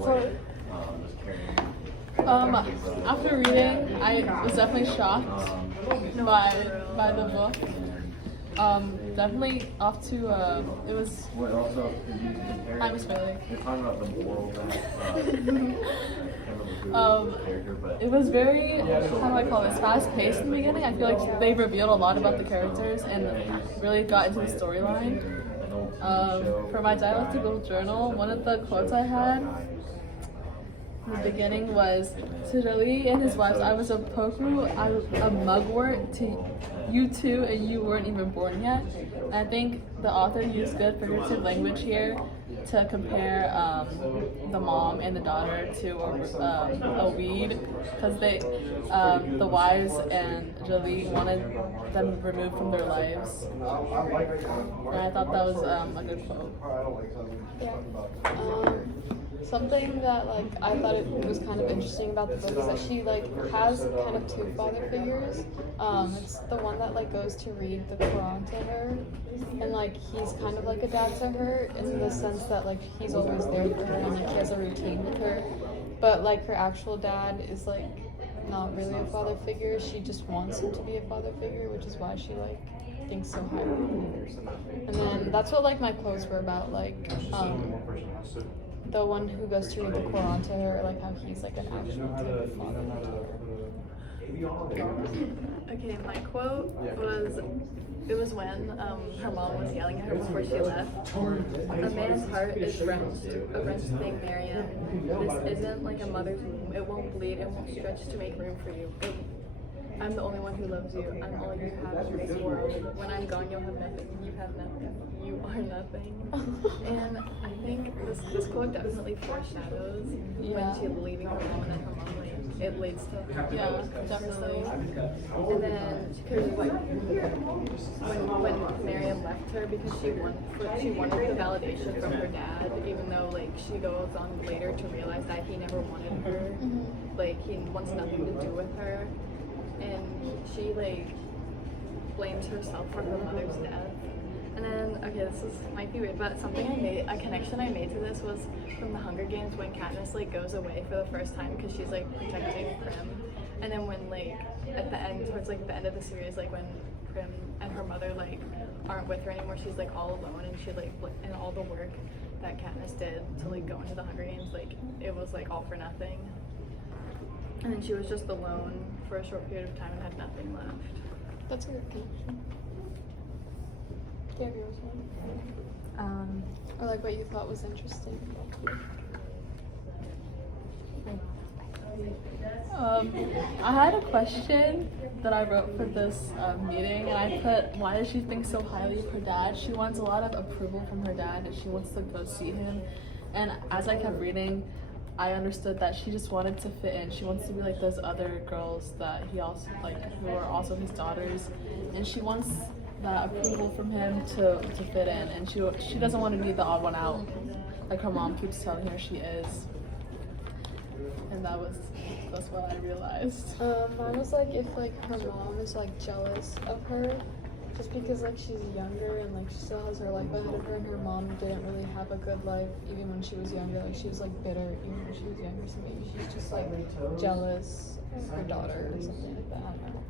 So, after reading, I was definitely shocked by the book. Definitely off to it was. I was really. It was very, how do I call this, fast-paced in the beginning. I feel like they revealed a lot about the characters and really got into the storyline. For my dialectical journal, one of the quotes I had in the beginning was, to Jolie and his wives, I was a pokru, a mugwort to you two, and you weren't even born yet. And I think the author used good figurative language here to compare the mom and the daughter to a weed, because the wives and Jolie wanted them removed from their lives. And I thought that was a good quote. Something that I thought it was kind of interesting about the book is that she has kind of two father figures. It's the one that goes to read the Quran to her, and he's kind of like a dad to her in the sense that he's always there for her and he has a routine with her. But her actual dad is not really a father figure. She just wants him to be a father figure, which is why she thinks so highly of him. And then that's what my quotes were about, the one who goes to read the Quran to her, how he's an actual type of father to her. Okay, my quote was, it was when her mom was yelling at her before she left. A man's heart is wrenched, a wrenched thing, Mariam. This isn't like a mother's womb. It won't bleed, it won't stretch to make room for you. I'm the only one who loves you. I'm all you have in this world. When I'm gone, you'll have nothing. You have nothing. You are nothing. And I think this quote definitely foreshadows when she's leaving her mom, and then her mom it leads to definitely. And then because when Mariam left her because she wanted the validation from her dad, even though she goes on later to realize that he never wanted her. He wants nothing to do with her. And she blames herself for her mother's death. And then, okay, might be weird, but a connection I made to this was from the Hunger Games when Katniss goes away for the first time because she's protecting Prim. And then when at the end, towards the end of the series, when Prim and her mother aren't with her anymore, she's all alone, and she and all the work that Katniss did to go into the Hunger Games, it was all for nothing. And then she was just alone for a short period of time and had nothing left. That's a good connection. Do you have yours one? Or what you thought was interesting? I had a question that I wrote for this meeting, and I put, why does she think so highly of her dad? She wants a lot of approval from her dad, and she wants to go see him. And as I kept reading, I understood that she just wanted to fit in. She wants to be like those other girls that he also who are also his daughters, and she wants that approval from him to fit in. And she doesn't want to be the odd one out, like her mom keeps telling her she is. And that's what I realized. Mine was if her mom is jealous of her, just because she's younger and she still has her life ahead of her, and her mom didn't really have a good life even when she was younger. She was bitter even when she was younger, so maybe she's just jealous of her daughter or something like that. I don't know.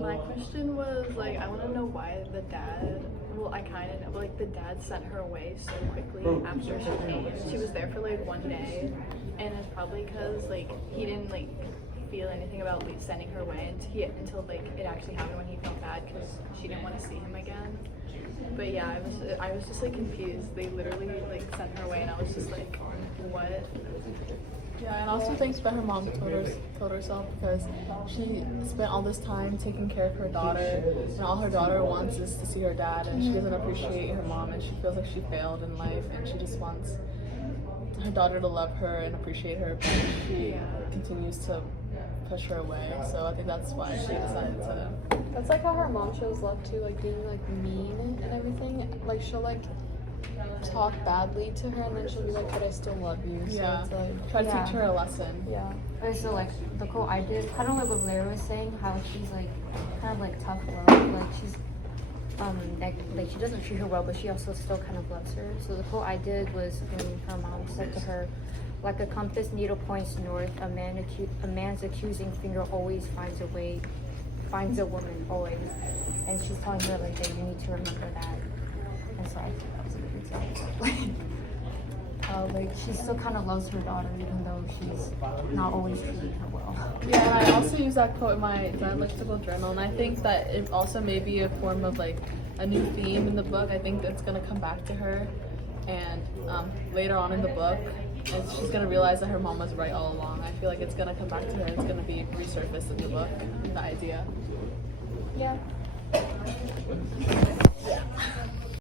My question was I want to know why the dad. Well, I kind of know, but the dad sent her away so quickly after she came. She was there for 1 day, and it's probably because he didn't feel anything about sending her away until it actually happened when he felt bad because she didn't want to see him again. But yeah, I was just confused. They literally sent her away, and I was just what? Yeah, and also thanks for her mom told herself, because she spent all this time taking care of her daughter, and all her daughter wants is to see her dad, and she doesn't appreciate her mom, and she feels like she failed in life, and she just wants her daughter to love her and appreciate her, but she continues to push her away. So I think that's why she decided to. That's how her mom shows love too, being mean and everything. She'll talk badly to her, and then she'll be but I still love you. So it's try to teach her a lesson. Yeah. Okay, so the quote I did, kind of what Blair was saying, how she's kind of tough love, she's that like she doesn't treat her well, but she also still kind of loves her. So the quote I did was when her mom said to her, "Like a compass needle points north, a man's accusing finger always finds a woman always." And she's telling her like that you need to remember that. And so I think that was a good example. Like she still kind of loves her daughter even though she's not always treating her well. Yeah, and I also use that quote in my dialectical journal, and I think that it also may be a form of like a new theme in the book. I think that's gonna come back to her, and later on in the book, and she's gonna realize that her mom was right all along. I feel like it's gonna come back to her. It's gonna be resurfaced in the book, the idea. Yeah. Yeah.